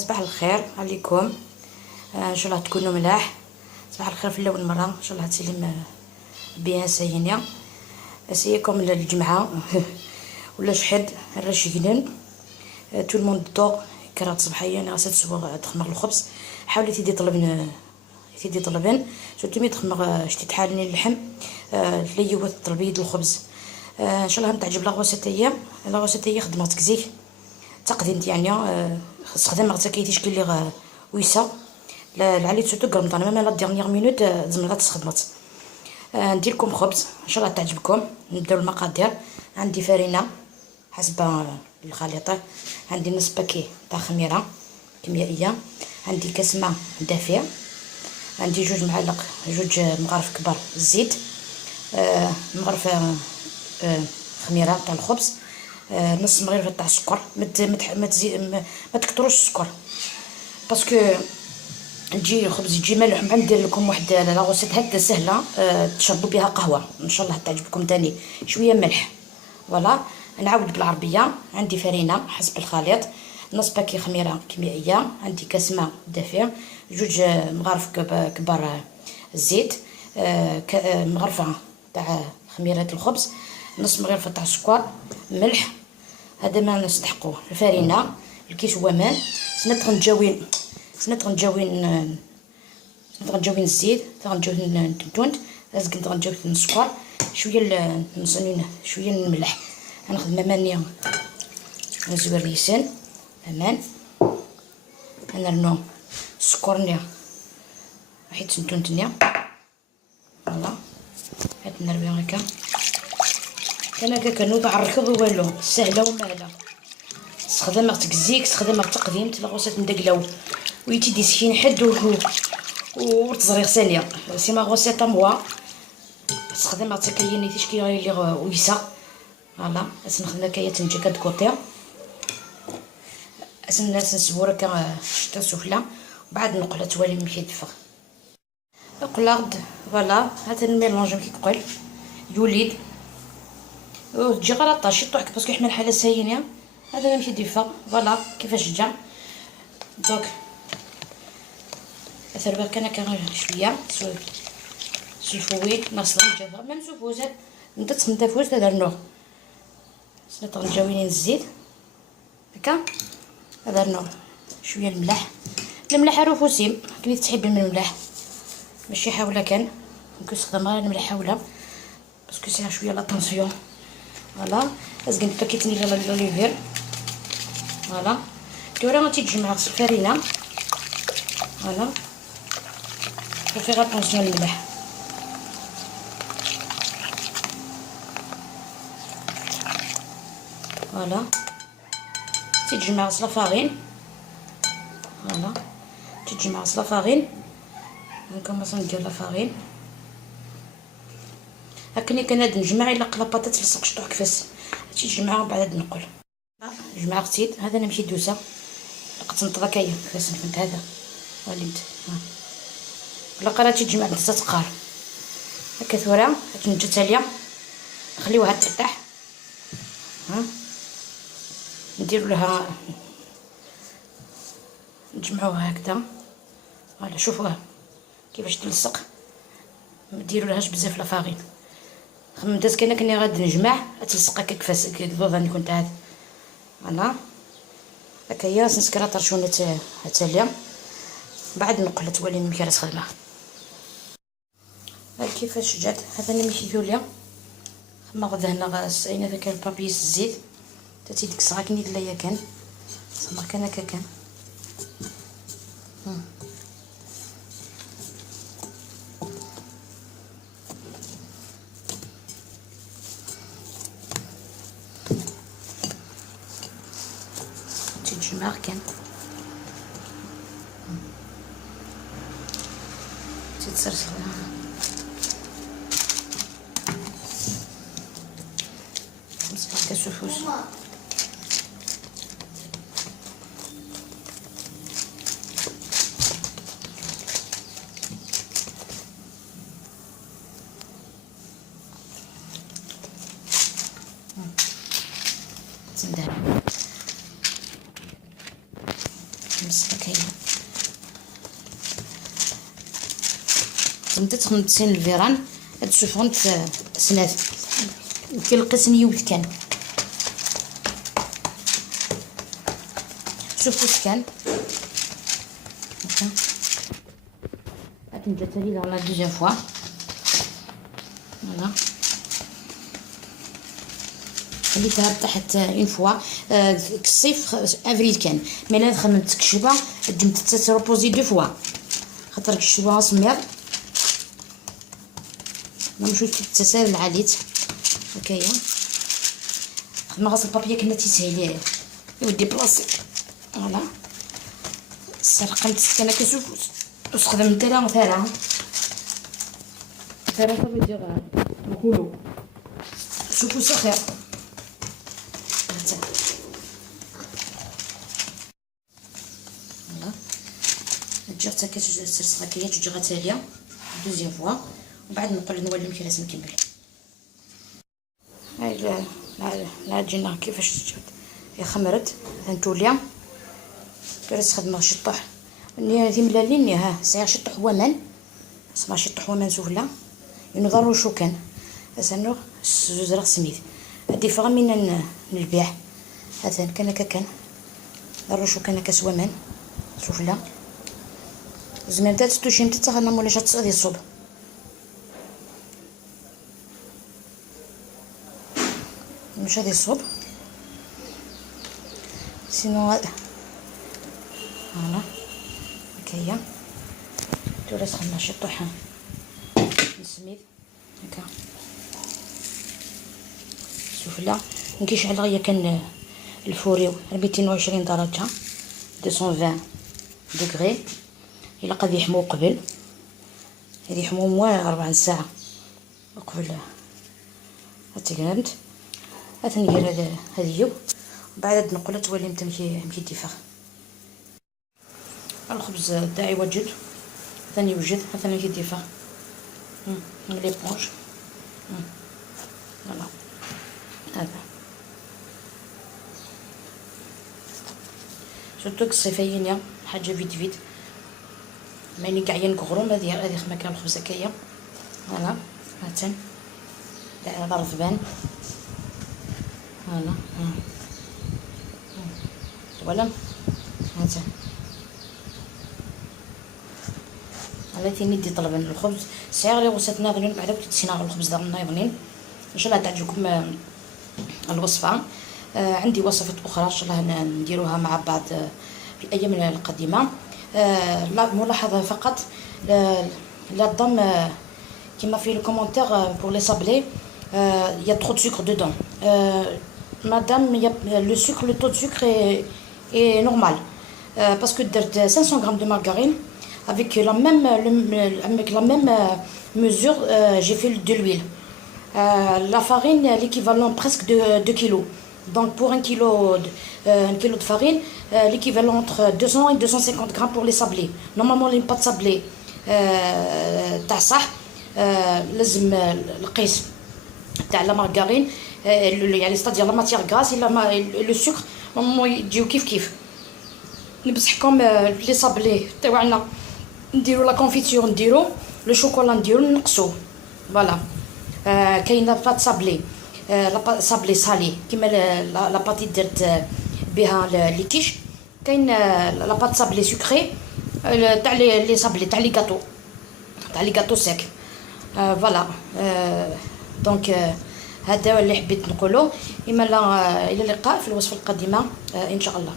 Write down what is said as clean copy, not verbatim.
صباح الخير عليكم. ان شاء الله تكونوا ملاح. صباح الخير في الاول مره، ان شاء الله تسلم بيان ساينيا اسيكم الجمعه ولا شحد راش يجنن تو الموند دو كرات صباحيه. انا غاسه تسوق تخمر الخبز، حاولي تيدي طلبن سورتو مي تخمر شتي تحالني اللحم ليوت طلبي الخبز. ان شاء الله تعجب لاغوسيتيه خدمات كزيك تقديم يعني خدمه تاكيتيش كلي ويسا العليت سورتو قرمطانه ما لا ديرنيير مينوت زمرات تخدمت. ندير لكم خبز ان شاء الله تعجبكم. نبداو المقادير. عندي فرينه حسب الخليطه، عندي نص باكي تاع خميره كيميائيه، عندي كاس ماء دافئ، عندي جوج مغارف كبار الزيت، مغرفه خميره تاع الخبز، نص مغرفه تاع السكر. ما تكثروش السكر باسكو تجي الخبز يجي مالح. ندير لكم واحد لاغوسيت هكا سهله تشربوا بها قهوه ان شاء الله تعجبكم. تاني شويه ملح. فوالا نعاود بالعربيه. عندي فرينه حسب الخليط، نص باكي خميره كيميائيه، عندي كاس ماء دافئ، جوج مغارف كبار الزيت، مغرفه تاع خميره الخبز، نص مغرفه تاع السكر، ملح. هذا ما نستحقوه. الفرينه، الكيس ومان، غنجاوين الزيت، غنجاوين التونت، غنجاوين السكر، شويه شويه الملح. غنخدم مانيا نزوي الريسان امان. غنرنو السكر نيا حيت التونت نيا. فوالا هاد نروي هكا كان هكا نوضع الركض والو سهله ومهله. استخدام تكزيك، استخدام تقديم تلاغوسات مدقلاو ويتي دي سكين حد وتزريغ ثانيه سيما غوسيطه موا. استخدام تكاين تشكي لي ويسا. فوالا نخدم هكايا تنجي كاد كوطير نسبو هكا شتا سفله وبعد نقله توالي من كيدفغ قلاغد. فوالا هذا الميلونج كي تقول يوليد وتجي غلطه شي طوحك باسكو يحمل حاله ساينه. هذا ما يمشي يدفى. فوالا كيفاش جا دوك اثر كان شويه سلفوي نصل جافا ميم سوفوزات ندت من دافوز درنوه سنت غنجاوينين الزيت هكا. درنوه شويه الملح روفوسيم كلي تحبي من الملح ماشي حاوله كان نستخدم غير الملح حاوله باسكو سيها شويه لا طونسيون. فوالا لازم باكيتني لا ليفير. فوالا دورا غادي تجمع الفرينه. فوالا وفي غير طونسيون الملح. فوالا تجمع لافارين. فوالا تجمع لافارين. نكمل ندير لافارين هكني كناد نجمع الا قلاباطات تلصق شطوح كفاس تجمعها بعد نقول جمع غسيل. هذا انا ماشي دوسه لقيت نطرا كاين كفاس فهمت. هذا وليد لا قرا تجمع انت تقار هكا ثورة تنجا تاليه نخليوها ترتاح. نديرو لها نجمعوها هكذا. فوالا شوفوها كيفاش تلصق. ما ديرولهاش بزاف لافارين. خممت كاني غادي نجمع تلصق هكا كفاس كذا كنت عاد. فوالا هكايا نسكرها طرشونه تاليه بعد نقله تولي المكياس خدمه. كيفاش جات. هذا انا ماشي يوليا خما غدا هنا غاسعين هذاك البابيس الزيت تاتي ديك الصغا كني دلايا كان سما كان هكا كان. تجمع كان تتسرسل نصبح كسوفوس. تندهن نمسح خدمت سين الفيران هاد سفغنت في سنات كيلقسني ولد كان شوفوا كان هاد نجات لي لا دوزيام فوا فوالا خليتها تحت اون فوا الصيف افريل كان ملي خدمت كشبه دمت تتروبوزي دو فوا خاطر كشبه سمير نمشيو تتسال العاليت هكايا خدمه غاز البابيه كنا تيسهل يودي بلاصي فوالا سرقمت كنا كنشوف استخدم ثلاثه بدي نقولوا شوفوا سخير فوالا تجي حتى كتسرسخ هكايا تجي غتاليه دوزيام فوا ومن بعد نقول نولم كي لازم نكمل. هاي العجينه كيفاش هي خمرت هانتوليا درت خدمه شطح هذه ملالين ها ساعه شطح ومان اسمع شطح ومان سهله ينضروا شو كان اسنو زوز سميت هادي فغا من البيع هذا كان كان ضروا شو كان كاس ومان سهله زمان تاتوشي انت حتى انا مولاش تصدي الصوب مش هذه الصوب سينو فوالا هكايا تورس خدمه شطوحه نسميد هكا سفلى نكيشعل غيا كان الفوريو 220 درجه 220 دوغري الا قد يحمو قبل هذه يحمو موال 4 ساعه قبل هتقرمت ندير هذيو بعد نقول تولي متمشي ديفا الخبز تاعي وجد ثاني يوجد مثلا كي ديفا نقلي بونج فوالا هذا سورتو الصيفيين حاجه فيت ماني كاع ينكغرو هذه خما كان الخبز هكايا فوالا هاتن تاع الرذبان فوالا فوالا هاتن على ثاني دي طلبن الخبز سعر وسط ناظرين بعدا كنت سينا الخبز دار ناظرين ان شاء الله تعجبكم الوصفه. عندي وصفات اخرى ان شاء الله نديروها مع بعض في الايام القادمه. لا ملاحظه فقط لا ضم كما في الكومونتير pour les sablés il y a trop de sucre dedans madame il y a le sucre le taux de sucre est normal parce que درت 500 grammes de margarine avec la même mesure j'ai fait de l'huile la farine l'équivalent presque de 2 kilos donc pour 1 kilo de farine l'équivalent entre 200 et 250 grammes pour les sablés normalement les pâtes sablées تاع صح لازم القيس تاع لا مارغارين يعني ستادير لا ماتيير غراس الا لو سكر نورمالمون يجيو كيف بصحكم لي صابلي تاعنا نديرو لا كونفيتور نديرو لو شوكولا نديرو نقصو فوالا كاينه بات صابلي لا صابلي سالي كيما لا باتي درت بها لي كيش كاين لا بات صابلي سكري تاع لي صابلي تاع لي غاتو سيك فوالا دونك هذا اللي حبيت نقوله. الى اللقاء في الوصفه القادمه ان شاء الله.